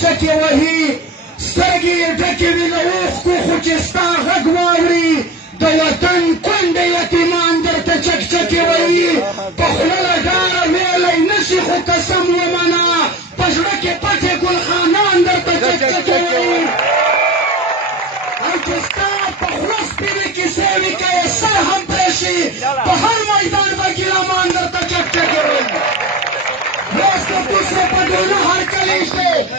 چکچکې وهي سترګې یې ډکې وي له اوښکو خو چې ستا غږ واوري د وطن کونډې یتیمان درته چکچکې وهي په خوله له ډاره ویلی نه شي خو قسم ومنه په زړه کې پټې ګلخانان درته چکچکې وهي او چې ستا په خوله سپینې کیسې وي که یې سر هم پرې شي په هر میدان به ګیلامان درته چکچکې وهي راست تو سے پدونا ہر کلیش دے